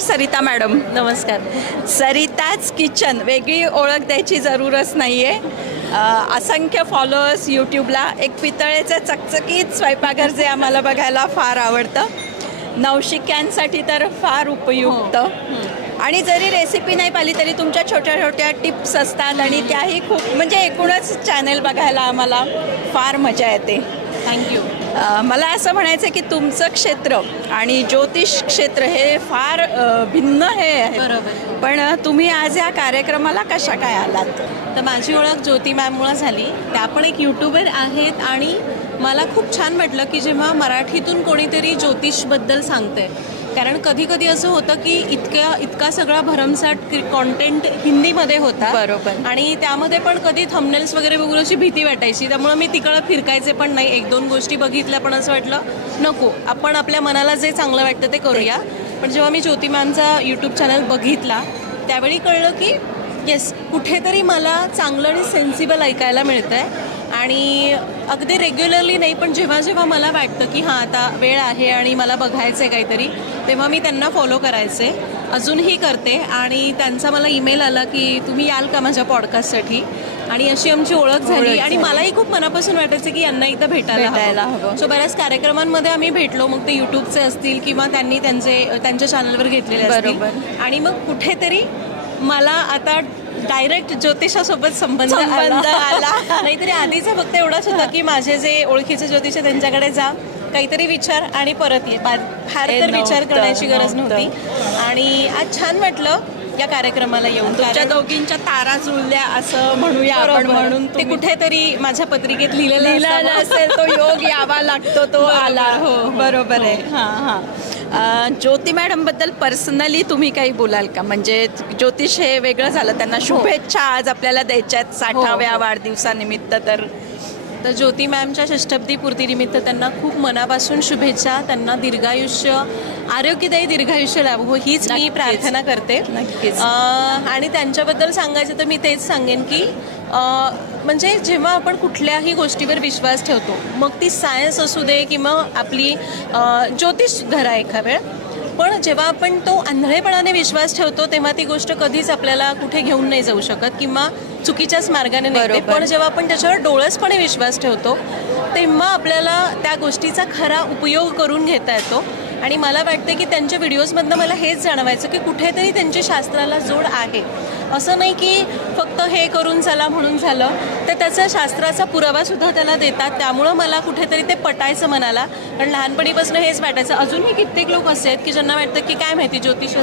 Sarita madam. नमस्कार. Sarita's kitchen वेगळी ओळख द्यायची जरूरच नाही आहे. असंख्य फॉलोअर्स यूट्यूबला. एक पितळेचं चकचकीत स्वयंपाकघर जे आम्हाला बघायला फार आवडतं. नवशिक्यांसाठी तर फार उपयुक्त. आणि जरी रेसिपी नाही पाहिली तरी तुमच्या छोट्या छोट्या टिप्स असतात आणि त्याही खूप म्हणजे एकूणच चॅनल बघायला आम्हाला फार मजा येते. थँक्यू. मला असं म्हणायचं की तुमचं क्षेत्र आणि ज्योतिष क्षेत्र हे फार भिन्न हे आहे. बरोबर. पण तुम्ही आज या कार्यक्रमाला कशा काय आलात? तर माझी ओळख ज्योती मॅममुळं झाली. त्या पण एक यूट्यूबर आहेत आणि मला खूप छान वाटलं की जेव्हा मराठीतून कोणीतरी ज्योतिषबद्दल सांगतंय. कारण कधी कधी असं होतं की इतका सगळा भरमसाठ कॉन्टेंट हिंदीमध्ये होता. बरोबर. आणि त्यामध्ये पण कधी थंबनेल्स वगैरे बघून अशी भीती वाटायची. त्यामुळं मी तिकडं फिरकायचे पण नाही. एक दोन गोष्टी बघितल्या पण असं वाटलं नको, आपण आपल्या मनाला जे चांगलं वाटतं ते करूया. पण जेव्हा मी ज्योती मॅमचा यूट्यूब चॅनल बघितला त्यावेळी कळलं की येस, कुठेतरी मला चांगलं आणि सेन्सिबल ऐकायला मिळतं आहे. आणि अगदी रेग्युलरली नाही, पण जेव्हा जेव्हा मला वाटतं की हां आता वेळ आहे आणि मला बघायचं आहे काहीतरी, तेव्हा मी त्यांना फॉलो करायचे. अजूनही करते. आणि त्यांचा मला ईमेल आला की तुम्ही याल का माझ्या पॉडकास्टसाठी, आणि अशी आमची ओळख झाली. आणि मलाही खूप मनापासून वाटायचं की यांना एकदा भेटायला हवं. सो बऱ्याच कार्यक्रमांमध्ये आम्ही भेटलो, मग ते यूट्यूबचे असतील किंवा त्यांनी त्यांच्या चॅनलवर घेतलेले असतील. आणि मग कुठेतरी मला आता डायरेक्ट ज्योतिषासोबत संबंध आला. नाहीतरी आधीचा फक्त एवढाच होता की माझे जे ओळखीचे ज्योतिष त्यांच्याकडे जा, काहीतरी विचार आणि परत ये. फार तर विचार करण्याची गरज नव्हती. आणि आज छान वाटलं या कार्यक्रमाला येऊन. तुमच्या दोघींच्या तारा जुळल्या असं म्हणूया आपण. म्हणून ते कुठेतरी माझ्या पत्रिकेत लिहिलेलं असेल, तो योग यावा लागतो, तो आला. हो, बरोबर आहे. हां. ज्योती मॅडमबद्दल पर्सनली तुम्ही काही बोलाल का? म्हणजे ज्योतिष हे वेगळं झालं, त्यांना शुभेच्छा आज आपल्याला द्यायच्या आहेत 60व्या वाढदिवसानिमित्त. तर ज्योती मॅमच्या षष्ठाब्दी पूर्तीनिमित्त त्यांना खूप मनापासून शुभेच्छा. त्यांना दीर्घायुष्य, आरोग्यदायी दीर्घायुष्य लाभो हीच मी प्रार्थना करते. नक्कीच. आणि त्यांच्याबद्दल सांगायचं तर मी तेच सांगेन की म्हणजे जेव्हा आपण कुठल्याही गोष्टीवर विश्वास ठेवतो, मग ती सायन्स असू दे किंवा आपली ज्योतिष धरा एका वेळ, पण जेव्हा आपण तो आंधळेपणाने विश्वास ठेवतो तेव्हा ती गोष्ट कधीच आपल्याला कुठे घेऊन नाही जाऊ शकत किंवा चुकीच्याच मार्गाने नेते. पण जेव्हा आपण त्याच्यावर डोळसपणे विश्वास ठेवतो तेव्हा आपल्याला त्या गोष्टीचा खरा उपयोग करून घेता येतो. आणि मला वाटतं की त्यांच्या व्हिडिओजमधनं मला हेच जाणवायचं की कुठेतरी त्यांची शास्त्राला जोड आहे. असं नाही की फक्त हे करून चला म्हणून झालं, तर त्याचा शास्त्राचा पुरावासुद्धा त्याला देतात. त्यामुळं मला कुठेतरी ते पटायचं मनाला. कारण लहानपणीपासून हेच वाटायचं. अजूनही कित्येक लोक असे आहेत की ज्यांना वाटतं की काय माहिती ज्योतिष